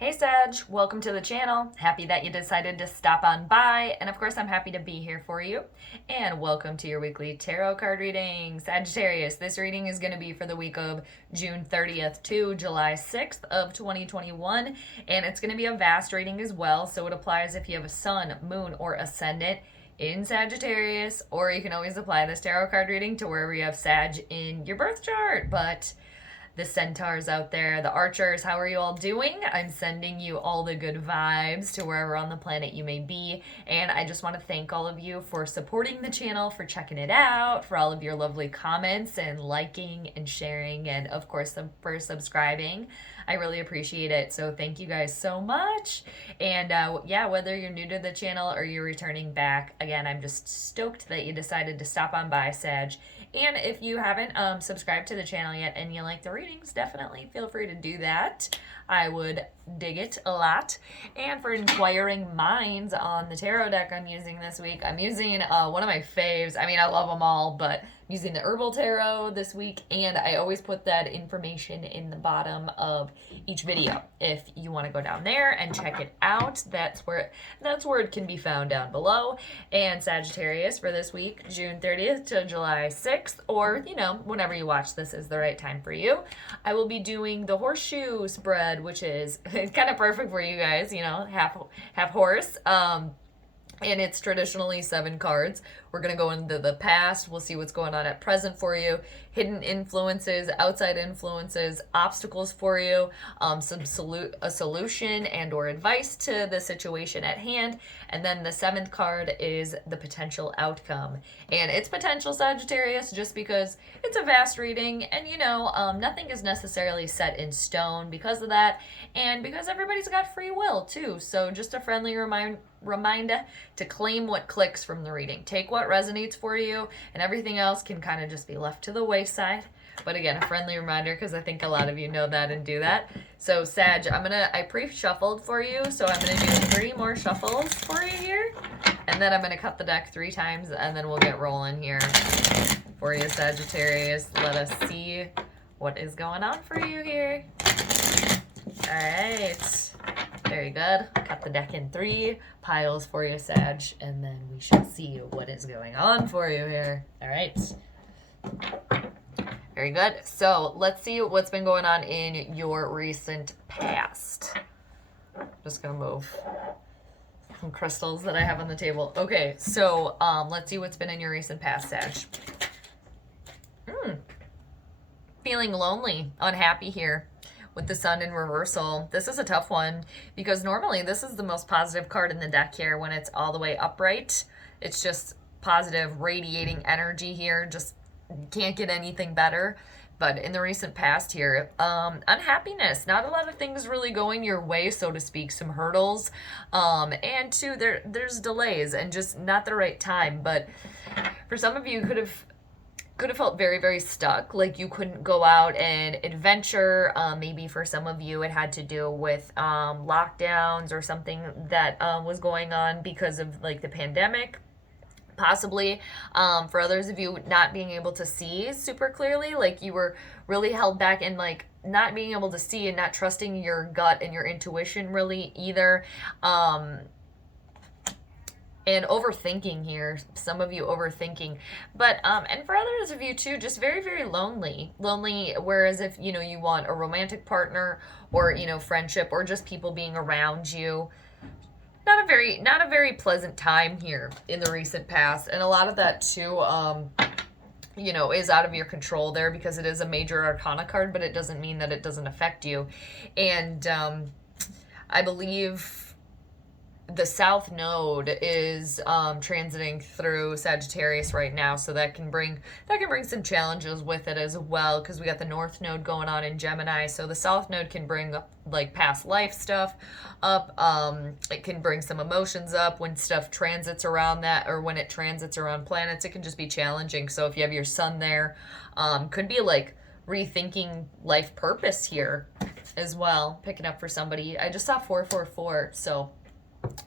Hey Sag, welcome to the channel. Happy that you decided to stop on by, and of course I'm happy to be here for you. And welcome to your weekly tarot card reading. Sagittarius, this reading is going to be for the week of June 30th to July 6th of 2021, and it's going to be a vast reading as well, so it applies if you have a sun, moon, or ascendant in Sagittarius, or you can always apply this tarot card reading to wherever you have Sag in your birth chart. But the centaurs out there, the archers, how are you all doing? I'm sending you all the good vibes to wherever on the planet you may be. And I just want to thank all of you for supporting the channel, for checking it out, for all of your lovely comments and liking and sharing, and of course for subscribing. I really appreciate it. So thank you guys so much. And yeah, whether you're new to the channel or you're returning back, again, I'm just stoked that you decided to stop on by, Sag. And if you haven't subscribed to the channel yet and you like the readings, definitely feel free to do that. I would dig it a lot. And for inquiring minds on the tarot deck I'm using this week, I'm using one of my faves. I mean, I love them all, but I'm using the Herbal Tarot this week, and I always put that information in the bottom of each video. If you want to go down there and check it out, that's where it can be found down below. And Sagittarius for this week, June 30th to July 6th, or whenever you watch this is the right time for you. I will be doing the horseshoe spread, which is it's kind of perfect for you guys, half horse. And it's traditionally 7 cards. We're going to go into the past. We'll see what's going on at present for you. Hidden influences, outside influences, obstacles for you, a solution and or advice to the situation at hand. And then the 7th card is the potential outcome. And it's potential, Sagittarius, just because it's a vast reading. And, nothing is necessarily set in stone because of that. And because everybody's got free will, too. So just a friendly reminder to claim what clicks from the reading. Take what resonates for you, and everything else can kind of just be left to the wayside. But again, a friendly reminder, because I think a lot of you know that and do that. So Sag, I pre-shuffled for you, so I'm gonna do 3 more shuffles for you here, and then I'm gonna cut the deck 3 times, and then we'll get rolling here for you, Sagittarius. Let us see what is going on for you here. All right. Very good. Cut the deck in 3 piles for you, Sag, and then we shall see what is going on for you here. All right. Very good. So let's see what's been going on in your recent past. Just gonna move some crystals that I have on the table. Okay, so let's see what's been in your recent past, Sag. Feeling lonely, unhappy here. With the sun in reversal. This is a tough one because normally this is the most positive card in the deck here when it's all the way upright. It's just positive radiating energy here. Just can't get anything better. But in the recent past here, unhappiness, not a lot of things really going your way, so to speak, some hurdles. And 2, there's delays and just not the right time. But for some of you, could have felt very, very stuck, like you couldn't go out and adventure. Maybe for some of you it had to do with lockdowns or something that was going on because of like the pandemic. Possibly for others of you, not being able to see super clearly, like you were really held back in like not being able to see and not trusting your gut and your intuition really either. And overthinking here, some of you overthinking, but and for others of you too, just very, very lonely. Whereas if you want a romantic partner or friendship or just people being around you, not a very pleasant time here in the recent past. And a lot of that too is out of your control there because it is a major arcana card, but it doesn't mean that it doesn't affect you. And I believe the South Node is transiting through Sagittarius right now, so that can bring some challenges with it as well, because we got the North Node going on in Gemini. So the South Node can bring up like past life stuff up. It can bring some emotions up when stuff transits around that, or when it transits around planets. It can just be challenging. So if you have your sun there, could be like rethinking life purpose here as well, picking up for somebody. I just saw 444, so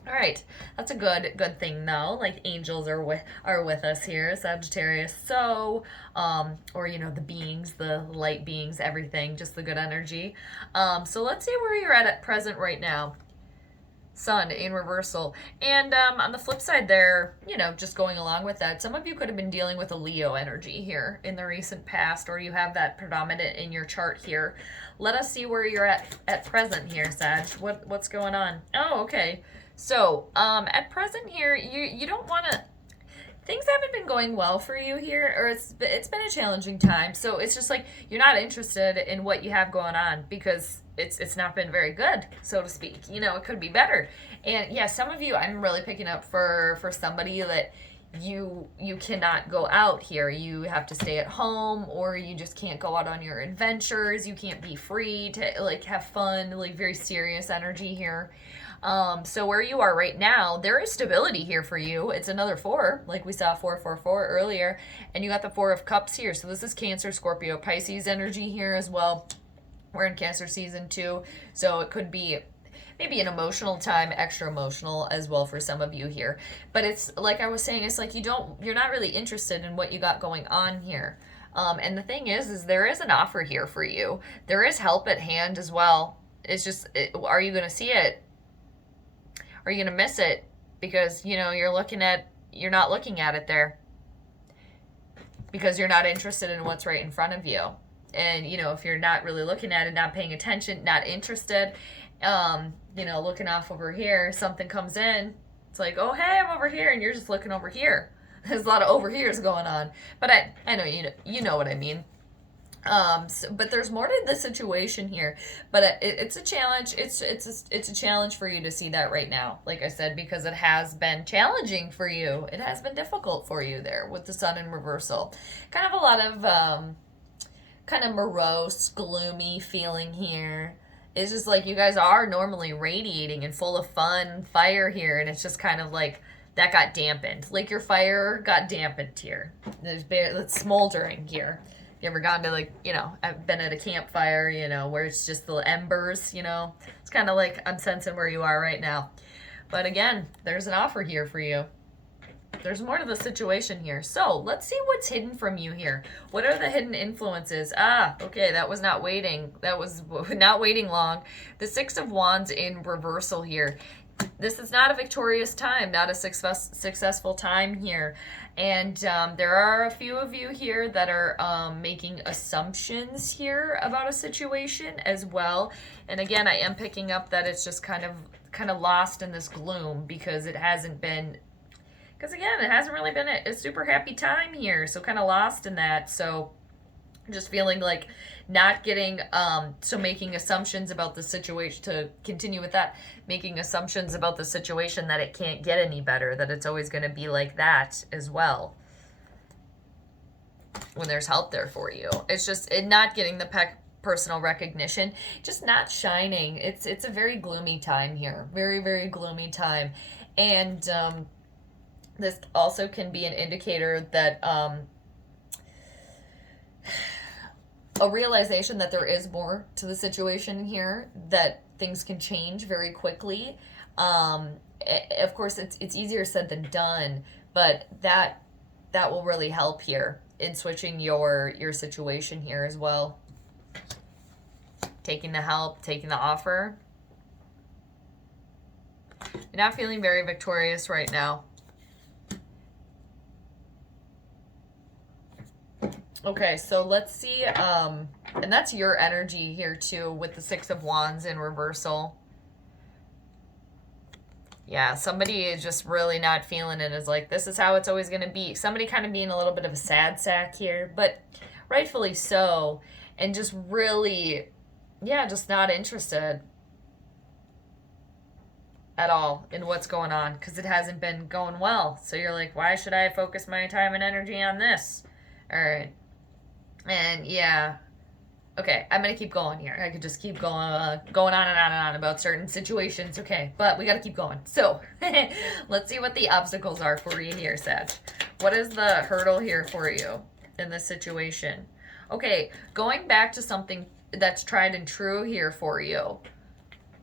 All right, that's a good thing though. Like angels are with us here, Sagittarius. So, or you know the beings, the light beings, everything, just the good energy. So let's see where you're at present right now. Sun in reversal. And on the flip side there, you know, just going along with that, some of you could have been dealing with a Leo energy here in the recent past, or you have that predominant in your chart here. Let us see where you're at present here, Sag. What's going on? Oh, okay. So, at present here, you don't want to, things haven't been going well for you here, or it's been a challenging time. So it's just like you're not interested in what you have going on because it's not been very good, so to speak. You know, it could be better. And yeah, some of you, I'm really picking up for somebody that you cannot go out here. You have to stay at home, or you just can't go out on your adventures. You can't be free to like have fun, like very serious energy here. So where you are right now, there is stability here for you. It's another 4, like we saw 444 earlier, and you got the 4 of Cups here. So this is Cancer, Scorpio, Pisces energy here as well. We're in Cancer season too, so it could be maybe an emotional time, extra emotional as well for some of you here. But it's like I was saying, it's like you're not really interested in what you got going on here. And the thing is there is an offer here for you. There is help at hand as well. It's just, are you going to see it? Are you going to miss it? Because, you know, you're not looking at it there. Because you're not interested in what's right in front of you. And, you know, if you're not really looking at it, not paying attention, not interested, you know, looking off over here, something comes in. It's like, oh, hey, I'm over here. And you're just looking over here. There's a lot of over here's going on. But I know, you know what I mean. But there's more to the situation here, but it's a challenge. It's a challenge for you to see that right now, like I said, because it has been challenging for you. It has been difficult for you there with the Sun in reversal. Kind of a lot of kind of morose, gloomy feeling here. It's just like you guys are normally radiating and full of fun, fire here, and it's just kind of like that got dampened. Like your fire got dampened here. It's smoldering here. You ever gone to, like, you know, I've been at a campfire, you know, where it's just the embers, you know. It's kind of like I'm sensing where you are right now. But again, there's an offer here for you. There's more to the situation here. So let's see what's hidden from you here. What are the hidden influences? Ah, okay, that was not waiting. That was not waiting long. The 6 of Wands in reversal here. This is not a victorious time, not a successful time here. And there are a few of you here that are making assumptions here about a situation as well. And again, I am picking up that it's just kind of lost in this gloom because it hasn't been, because again, it hasn't really been a super happy time here. So kind of lost in that. So just feeling like not getting, so making assumptions about the situation, to continue with that, making assumptions about the situation that it can't get any better, that it's always going to be like that as well. When there's help there for you. It's just not getting the personal recognition, just not shining. It's a very gloomy time here. Very, very gloomy time. And this also can be an indicator that a realization that there is more to the situation here, that things can change very quickly. Of course, it's easier said than done, but that will really help here in switching your situation here as well. Taking the help, taking the offer. You're not feeling very victorious right now. Okay, so let's see, and that's your energy here too with the 6 of Wands in reversal. Yeah, somebody is just really not feeling it. Is like, this is how it's always going to be. Somebody kind of being a little bit of a sad sack here, but rightfully so, and just really, yeah, just not interested at all in what's going on because it hasn't been going well. So you're like, why should I focus my time and energy on this? All right. And yeah, okay, I'm gonna keep going here. I could just keep going on and on and on about certain situations. Okay, but we gotta keep going. So let's see what the obstacles are for you here, Sag. What is the hurdle here for you in this situation? Okay, going back to something that's tried and true here for you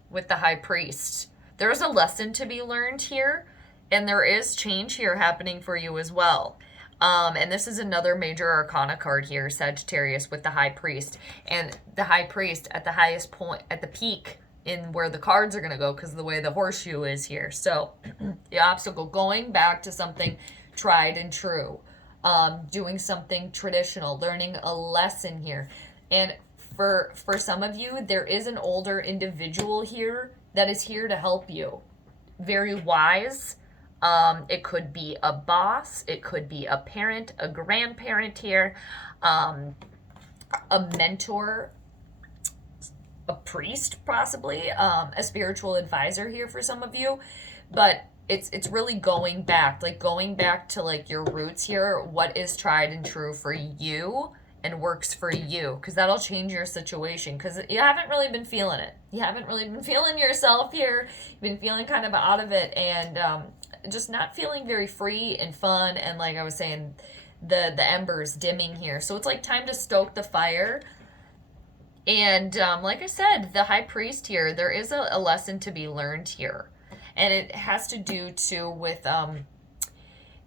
with the High Priest. There's a lesson to be learned here, and there is change here happening for you as well. And this is another major arcana card here, Sagittarius, with the High Priest. And the High Priest at the highest point, at the peak in where the cards are going to go, because of the way the horseshoe is here. So the obstacle, going back to something tried and true, doing something traditional, learning a lesson here. And for some of you, there is an older individual here that is here to help you. Very wise. It could be a boss, it could be a parent, a grandparent here, a mentor, a priest possibly, a spiritual advisor here for some of you. But it's really going back to like your roots here, what is tried and true for you and works for you, because that'll change your situation, because you haven't really been feeling it. You haven't really been feeling yourself here. You've been feeling kind of out of it, and just not feeling very free and fun, and like I was saying, the embers dimming here. So it's like time to stoke the fire. And like I said, the High Priest here, there is a lesson to be learned here, and it has to do too with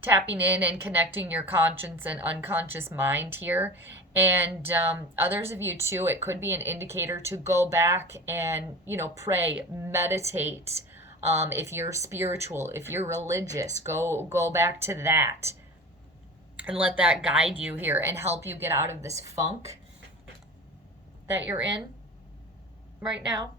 tapping in and connecting your conscious and unconscious mind here. And others of you too, it could be an indicator to go back and, you know, pray, meditate. If you're spiritual, if you're religious, go back to that and let that guide you here and help you get out of this funk that you're in right now.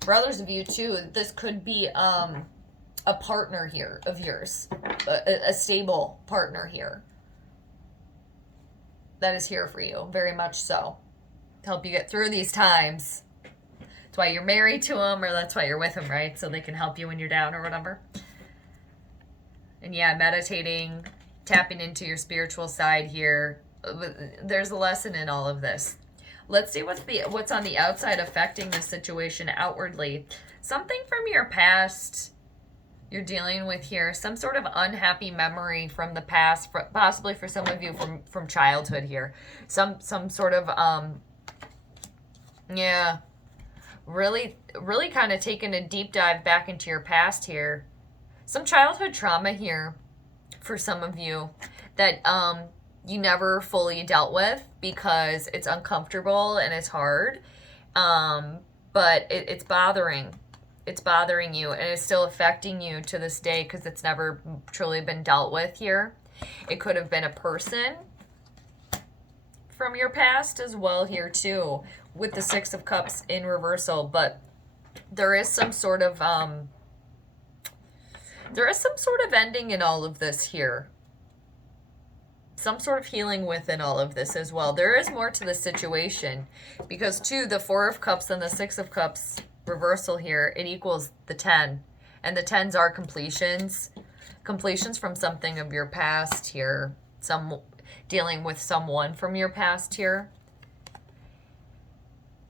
For others of you too, this could be a partner here of yours, a stable partner here that is here for you, very much so, to help you get through these times. That's why you're married to them, or that's why you're with them, right? So they can help you when you're down or whatever. And yeah, meditating, tapping into your spiritual side here. There's a lesson in all of this. Let's see what's on the outside affecting the situation outwardly. Something from your past you're dealing with here, some sort of unhappy memory from the past, possibly for some of you from childhood here. Some sort of yeah, really kind of taking a deep dive back into your past here. Some childhood trauma here for some of you that you never fully dealt with because it's uncomfortable and it's hard, but it's bothering you, and it's still affecting you to this day because it's never truly been dealt with here. It could have been a person from your past as well here too, with the Six of Cups in reversal. But there is some sort of ending in all of this here. Some sort of healing within all of this as well. There is more to the situation, because too, the Four of Cups and the Six of Cups reversal here, it equals the 10, and the 10s are completions from something of your past here, some dealing with someone from your past here.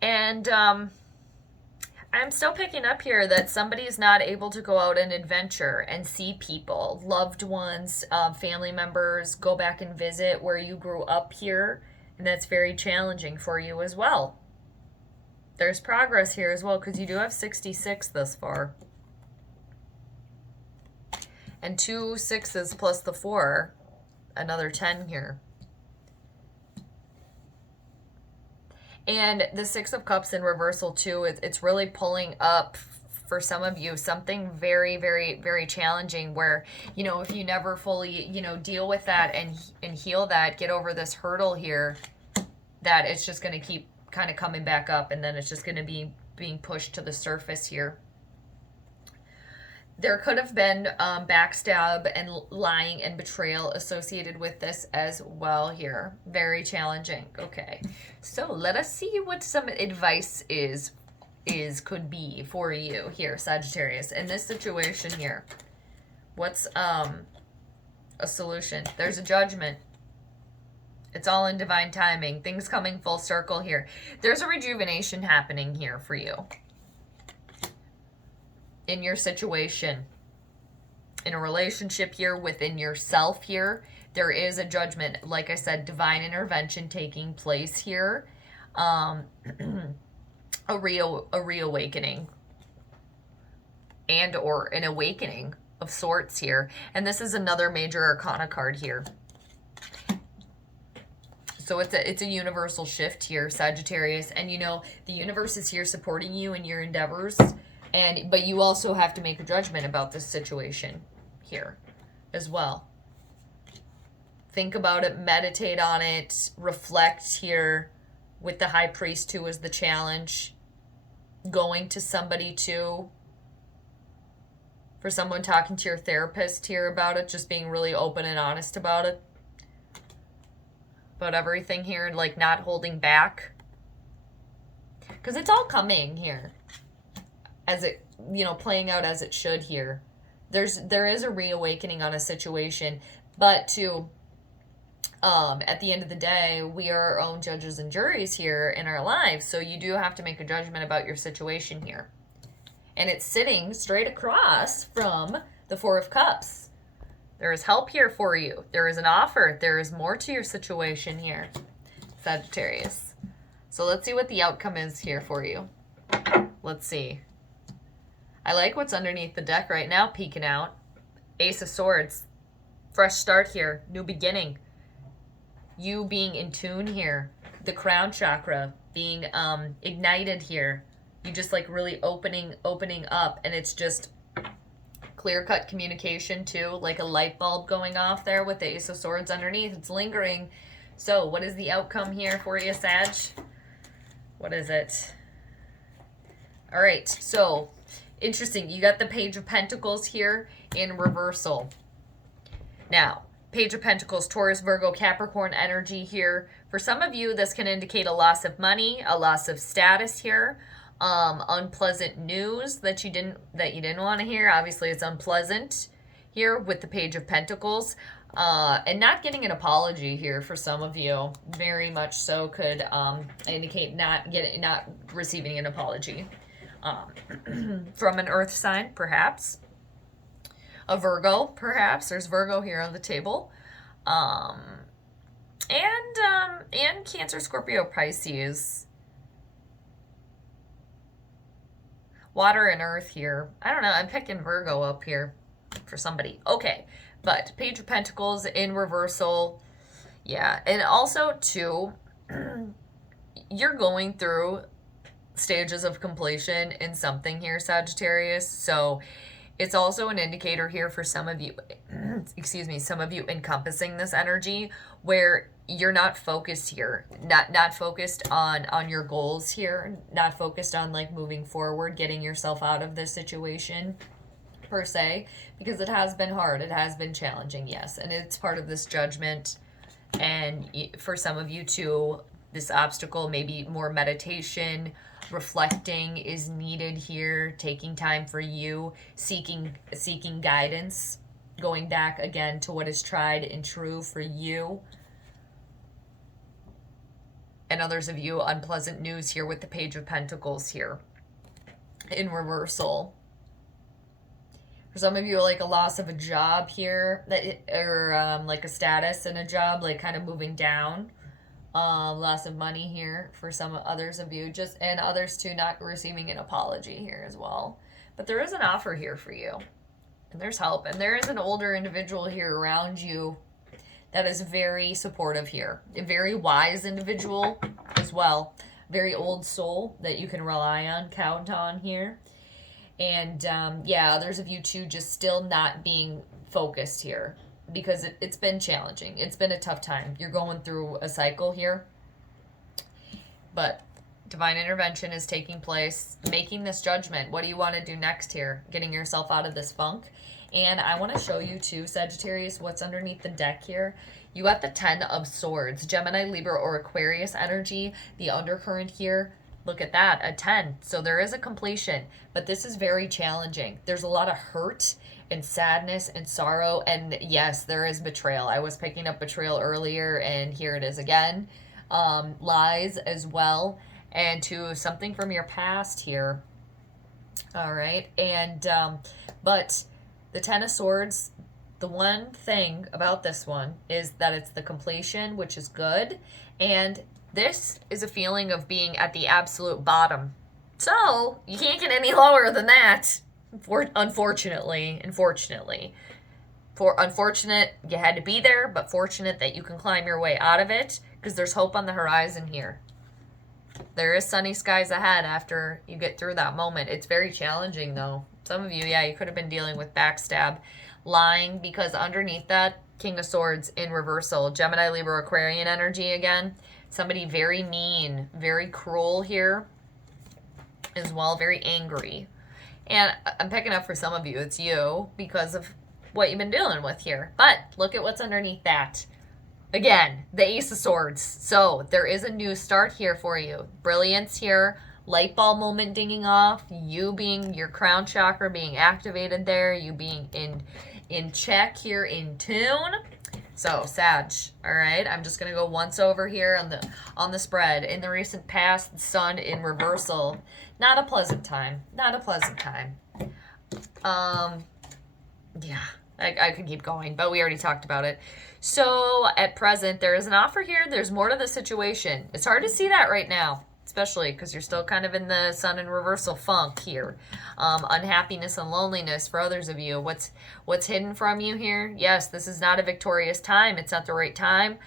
And I'm still picking up here that somebody is not able to go out and adventure and see people, loved ones, family members, go back and visit where you grew up here, and that's very challenging for you as well. There's progress here as well, because you do have 66 thus far. And 2 6s plus the 4, another 10 here. And the Six of Cups in reversal too, it's really pulling up for some of you something very, very, very challenging where, you know, if you never fully, you know, deal with that and heal that, get over this hurdle here, that it's just going to keep kind of coming back up, and then it's just going to be being pushed to the surface here. There could have been backstab and lying and betrayal associated with this as well here. Very challenging. Okay, so let us see what some advice could be for you here, Sagittarius, in this situation here. What's a solution? There's a judgment. It's all in divine timing. Things coming full circle here. There's a rejuvenation happening here for you in your situation, in a relationship here, within yourself here. There is a judgment. Like I said, divine intervention taking place here. A reawakening and or an awakening of sorts here. And this is another major arcana card here. So it's a universal shift here, Sagittarius. And you know, the universe is here supporting you in your endeavors. But you also have to make a judgment about this situation here as well. Think about it, meditate on it, reflect here with the High Priest, who is the challenge. Going to somebody too. For someone, talking to your therapist here about it, just being really open and honest about it. About everything here, like not holding back. Because it's all coming here. As it, you know, playing out as it should here. There is a reawakening on a situation. But to, at the end of the day, we are our own judges and juries here in our lives. So you do have to make a judgment about your situation here. And it's sitting straight across from the Four of Cups. There is help here for you. There is an offer. There is more to your situation here, Sagittarius. So let's see what the outcome is here for you. Let's see. I like what's underneath the deck right now, peeking out. Ace of Swords. Fresh start here. New beginning. You being in tune here. The crown chakra being ignited here. You just like really opening up, and it's just clear-cut communication too, like a light bulb going off there with the Ace of Swords underneath. It's lingering. So what is the outcome here for you, Sag? What is it? All right, so interesting. You got the Page of Pentacles here in reversal. Now, Page of Pentacles, Taurus, Virgo, Capricorn energy here. For some of you, this can indicate a loss of money, a loss of status here. Unpleasant news that you didn't want to hear. Obviously, it's unpleasant here with the Page of Pentacles. And not getting an apology here for some of you, very much so could indicate not receiving an apology from an earth sign, perhaps. A Virgo, perhaps. There's Virgo here on the table. And Cancer, Scorpio, Pisces. Water and earth here. I don't know. I'm picking Virgo up here for somebody. Okay. But Page of Pentacles in reversal. Yeah. And also, too, you're going through stages of completion in something here, Sagittarius. So it's also an indicator here for some of you, excuse me, some of you encompassing this energy where you're not focused here, not focused on your goals here, not focused on like moving forward, getting yourself out of this situation per se, because it has been hard, it has been challenging, yes, and it's part of this judgment. And for some of you too, this obstacle, maybe more meditation, reflecting is needed here, taking time for you, seeking guidance, going back again to what is tried and true for you. And others of you, unpleasant news here with the Page of Pentacles here in reversal. For some of you, like a loss of a job here, or like a status in a job, like kind of moving down. Loss of money here for some others of you, and others too, not receiving an apology here as well. But there is an offer here for you, and there's help, and there is an older individual here around you that is very supportive here, a very wise individual as well, very old soul that you can rely on, count on here. And yeah, others of you too, just still not being focused here, because it's been challenging. It's been a tough time. You're going through a cycle here. But divine intervention is taking place, making this judgment. What do you want to do next here? Getting yourself out of this funk. And I want to show you too, Sagittarius, what's underneath the deck here. You got the 10 of Swords, Gemini, Libra, or Aquarius energy. The undercurrent here, look at that, a 10. So there is a completion, but this is very challenging. There's a lot of hurt and sadness and sorrow, and yes, there is betrayal. I was picking up betrayal earlier, and here it is again. Lies as well, and to something from your past here. All right, and but the 10 of Swords, the one thing about this one is that it's the completion, which is good, and this is a feeling of being at the absolute bottom. So you can't get any lower than that. Unfortunately, unfortunate you had to be there, but fortunate that you can climb your way out of it, because there's hope on the horizon here. There is sunny skies ahead after you get through that moment. It's very challenging, though. Some of you, yeah, you could have been dealing with backstab, lying, because underneath that, King of Swords in reversal, Gemini, Libra, Aquarian energy again. Somebody very mean, very cruel here as well, very angry. And I'm picking up for some of you, it's you, because of what you've been dealing with here. But look at what's underneath that. Again, the Ace of Swords. So there is a new start here for you. Brilliance here. Light bulb moment dinging off. You being your crown chakra being activated there. You being in check here, in tune. So Sag, all right. I'm just gonna go once over here on the spread. In the recent past, the Sun in reversal. Not a pleasant time. Not a pleasant time. Yeah. I could keep going, but we already talked about it. So at present, there is an offer here. There's more to the situation. It's hard to see that right now, especially because you're still kind of in the Sun in reversal funk here. Unhappiness and loneliness for others of you. What's hidden from you here? Yes, this is not a victorious time. It's not the right time.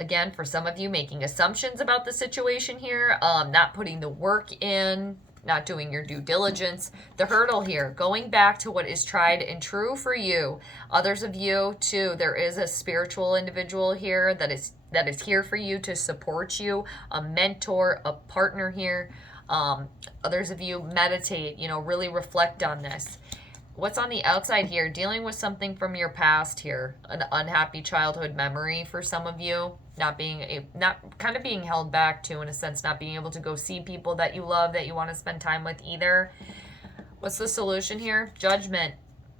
Again, for some of you, making assumptions about the situation here, not putting the work in, not doing your due diligence. The hurdle here, going back to what is tried and true for you. Others of you, too, there is a spiritual individual here that is here for you to support you, a mentor, a partner here. Others of you, meditate, really reflect on this. What's on the outside here? Dealing with something from your past here, an unhappy childhood memory for some of you, not kind of being held back to, in a sense, not being able to go see people that you love, that you want to spend time with either. What's the solution here? Judgment.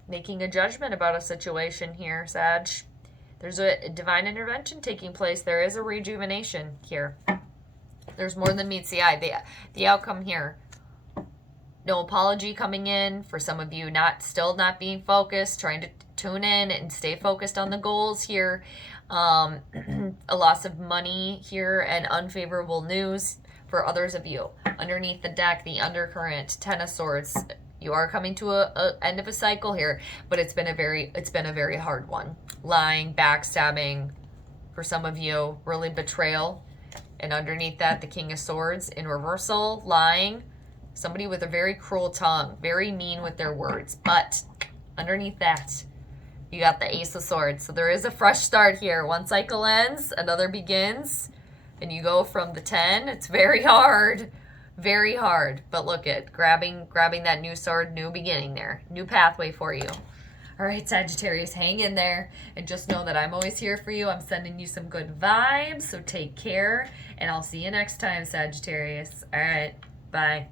Making a judgment about a situation here, Sag. There's a divine intervention taking place. There is a rejuvenation here. There's more than meets the eye. The outcome here. No apology coming in for some of you, still not being focused, trying to tune in and stay focused on the goals here. A loss of money here and unfavorable news for others of you. Underneath the deck, the undercurrent, Ten of Swords. You are coming to a end of a cycle here, but it's been a very hard one. Lying, backstabbing for some of you, really betrayal. And underneath that, the King of Swords in reversal, lying. Somebody with a very cruel tongue, very mean with their words. But underneath that, you got the Ace of Swords. So there is a fresh start here. One cycle ends, another begins. And you go from the 10. It's very hard. Very hard. But look at grabbing that new sword, new beginning there. New pathway for you. All right, Sagittarius, hang in there. And just know that I'm always here for you. I'm sending you some good vibes. So take care. And I'll see you next time, Sagittarius. All right. Bye.